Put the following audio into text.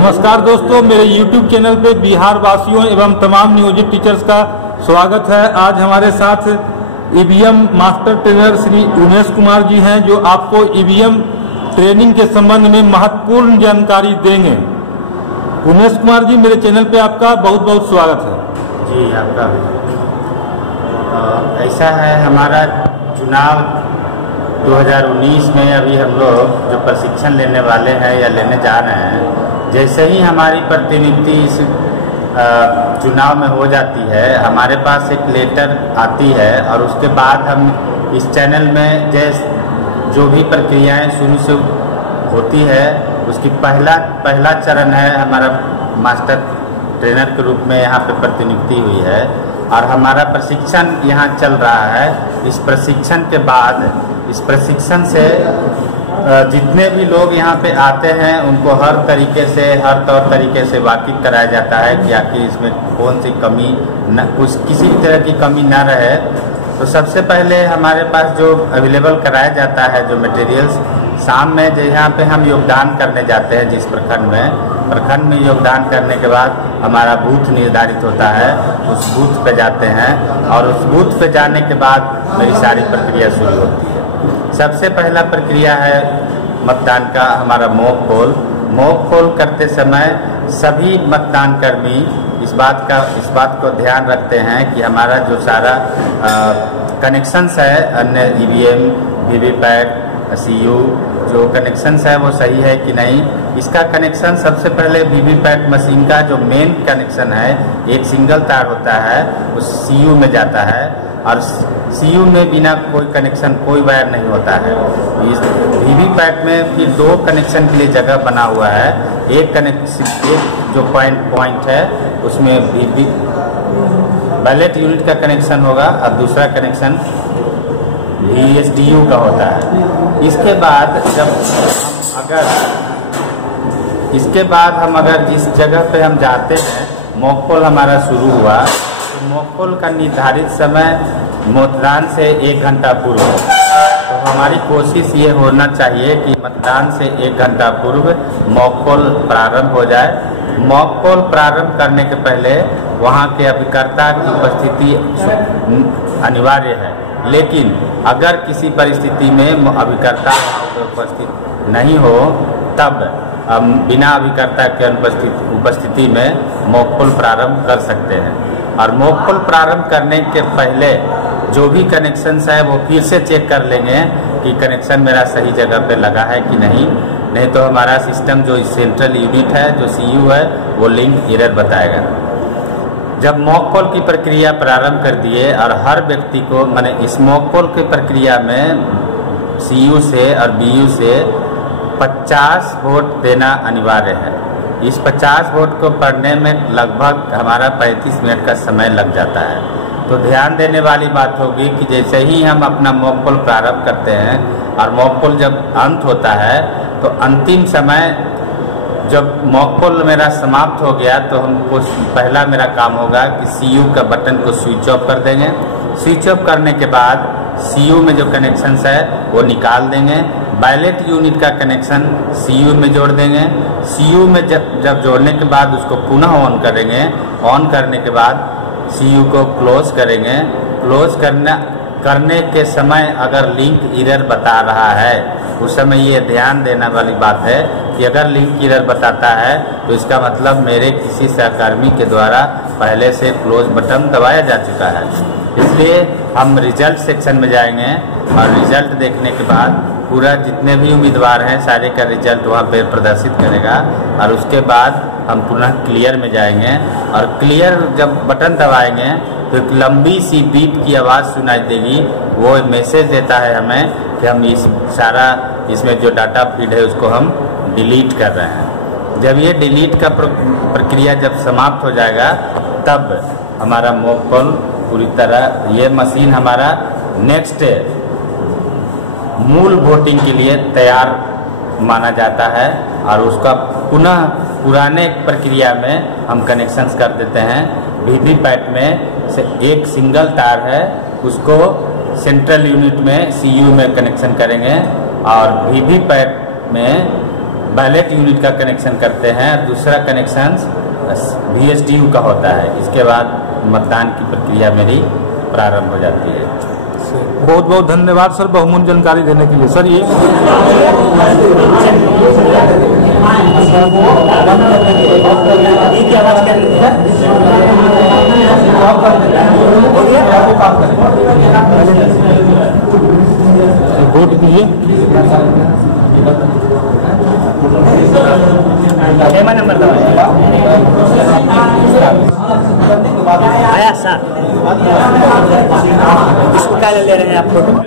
नमस्कार दोस्तों, मेरे YouTube चैनल पे बिहार वासियों एवं तमाम नियोजित टीचर्स का स्वागत है। आज हमारे साथ EVM master trainer Shri Umesh Kumar ji हैं, जो आपको ईवीएम ट्रेनिंग के संबंध में महत्वपूर्ण जानकारी देंगे। उमेश कुमार जी, मेरे चैनल पे आपका बहुत बहुत स्वागत है। जी, आपका ऐसा है, हमारा चुनाव 2019 में अभी हम लोग जो प्रशिक्षण लेने वाले हैं या लेने जा रहे हैं, जैसे ही हमारी प्रतिनिधि इस चुनाव में हो जाती है, हमारे पास एक लेटर आती है और उसके बाद हम इस चैनल में जो भी प्रक्रियाएं शुरू से होती है, उसकी पहला चरण है हमारा मास्टर ट्रेनर के रूप में यहाँ पे प्रतिनियुक्ति हुई है और हमारा प्रशिक्षण यहाँ चल रहा है। इस प्रशिक्षण के बाद इस प्रशिक्षण से जितने भी लोग यहाँ पे आते हैं उनको हर तरीके से, हर तौर तरीके से वाकिफ कराया जाता है कि आखिर इसमें कौन सी कमी किसी भी तरह की कमी न रहे। तो सबसे पहले हमारे पास जो अवेलेबल कराया जाता है, जो मटेरियल्स, शाम में यहाँ पे हम योगदान करने जाते हैं जिस प्रखंड में योगदान करने के बाद हमारा बूथ निर्धारित होता है, उस बूथ पे जाते हैं और उस बूथ पे जाने के बाद मेरी सारी प्रक्रिया शुरू होती है। सबसे पहला प्रक्रिया है मतदान का, हमारा मॉक पोल करते समय सभी मतदान कर्मी इस बात को ध्यान रखते हैं कि हमारा जो सारा कनेक्शंस है, अन्य ईवीएम, वीवीपैट, सीयू, जो कनेक्शंस है वो सही है कि नहीं। इसका कनेक्शन सबसे पहले वीवीपैट मशीन का जो मेन कनेक्शन है, एक सिंगल तार होता है, उस सीयू में जाता है और सीयू में बिना कोई कनेक्शन, कोई वायर नहीं होता है। इस वीवीपैट में फिर दो कनेक्शन के लिए जगह बना हुआ है। एक जो पॉइंट है उसमें बैलेट यूनिट का कनेक्शन होगा और दूसरा कनेक्शन VSDU का होता है। इसके बाद हम अगर जिस जगह पे हम जाते हैं, मॉक पोल हमारा शुरू हुआ, तो मॉक पोल का निर्धारित समय मतदान से 1 घंटा पूर्व। तो हमारी कोशिश ये होना चाहिए कि मतदान से 1 घंटा पूर्व मॉक पोल प्रारंभ हो जाए। मॉक पोल प्रारंभ करने के पहले वहाँ के अभिकर्ता की उपस्थिति अनिवार्य है, लेकिन अगर किसी परिस्थिति में अभिकर्ता उपस्थित नहीं हो, तब हम बिना अभिकर्ता के उपस्थिति में मॉक पोल प्रारंभ कर सकते हैं। और मॉक पोल प्रारंभ करने के पहले जो भी कनेक्शंस है वो फिर से चेक कर लेंगे कि कनेक्शन मेरा सही जगह पे लगा है कि नहीं तो हमारा सिस्टम जो सेंट्रल यूनिट है, जो सीयू है, वो लिंक एरर बताएगा। जब मॉक पोल की प्रक्रिया प्रारंभ कर दिए और हर व्यक्ति को, माने इस मॉक पोल की प्रक्रिया में सीयू से और बीयू से 50 वोट देना अनिवार्य है। इस 50 वोट को पढ़ने में लगभग हमारा 35 मिनट का समय लग जाता है। तो ध्यान देने वाली बात होगी कि जैसे ही हम अपना मॉक पोल प्रारंभ करते हैं और मॉक पोल जब अंत होता है, तो अंतिम समय जब मॉक पोल मेरा समाप्त हो गया, तो हमको पहला मेरा काम होगा कि सीयू का बटन को स्विच ऑफ कर देंगे। स्विच ऑफ करने के बाद सीयू में जो कनेक्शंस है वो निकाल देंगे। बैलेट यूनिट का कनेक्शन सीयू में जोड़ देंगे। सीयू में जब जोड़ने के बाद उसको पुनः ऑन करेंगे। ऑन करने के बाद सीयू को क्लोज करेंगे। क्लोज करने के समय अगर लिंक एरर बता रहा है, उस समय ये ध्यान देने वाली बात है कि अगर लिंक एरर बताता है तो इसका मतलब मेरे किसी सहकर्मी के द्वारा पहले से क्लोज बटन दबाया जा चुका है। इसलिए हम रिजल्ट सेक्शन में जाएंगे और रिजल्ट देखने के बाद पूरा जितने भी उम्मीदवार हैं सारे का रिजल्ट वहाँ पे प्रदर्शित करेगा और उसके बाद हम पुनः क्लियर में जाएंगे और क्लियर जब बटन दबाएंगे तो एक लंबी सी बीप की आवाज़ सुनाई देगी। वो मैसेज देता है हमें कि हम इसमें जो डाटा फीड है उसको हम डिलीट कर रहे हैं। जब ये डिलीट का प्रक्रिया जब समाप्त हो जाएगा, तब हमारा मॉक पोल पूरी तरह, ये मशीन हमारा नेक्स्ट मूल वोटिंग के लिए तैयार माना जाता है और उसका पुनः पुराने प्रक्रिया में हम कनेक्शंस कर देते हैं। वीवीपैट में से एक सिंगल तार है, उसको सेंट्रल यूनिट में सीयू में कनेक्शन करेंगे और वीवीपैट में बैलेट यूनिट का कनेक्शन करते हैं, दूसरा कनेक्शन VSDU का होता है। इसके बाद मतदान की प्रक्रिया मेरी प्रारंभ हो जाती है। बहुत बहुत धन्यवाद सर बहुमूल्य जानकारी देने के लिए। सर ये वोट दीजिए। नंबर आया सर, इसको क्या ले रहे हैं आप फोटो?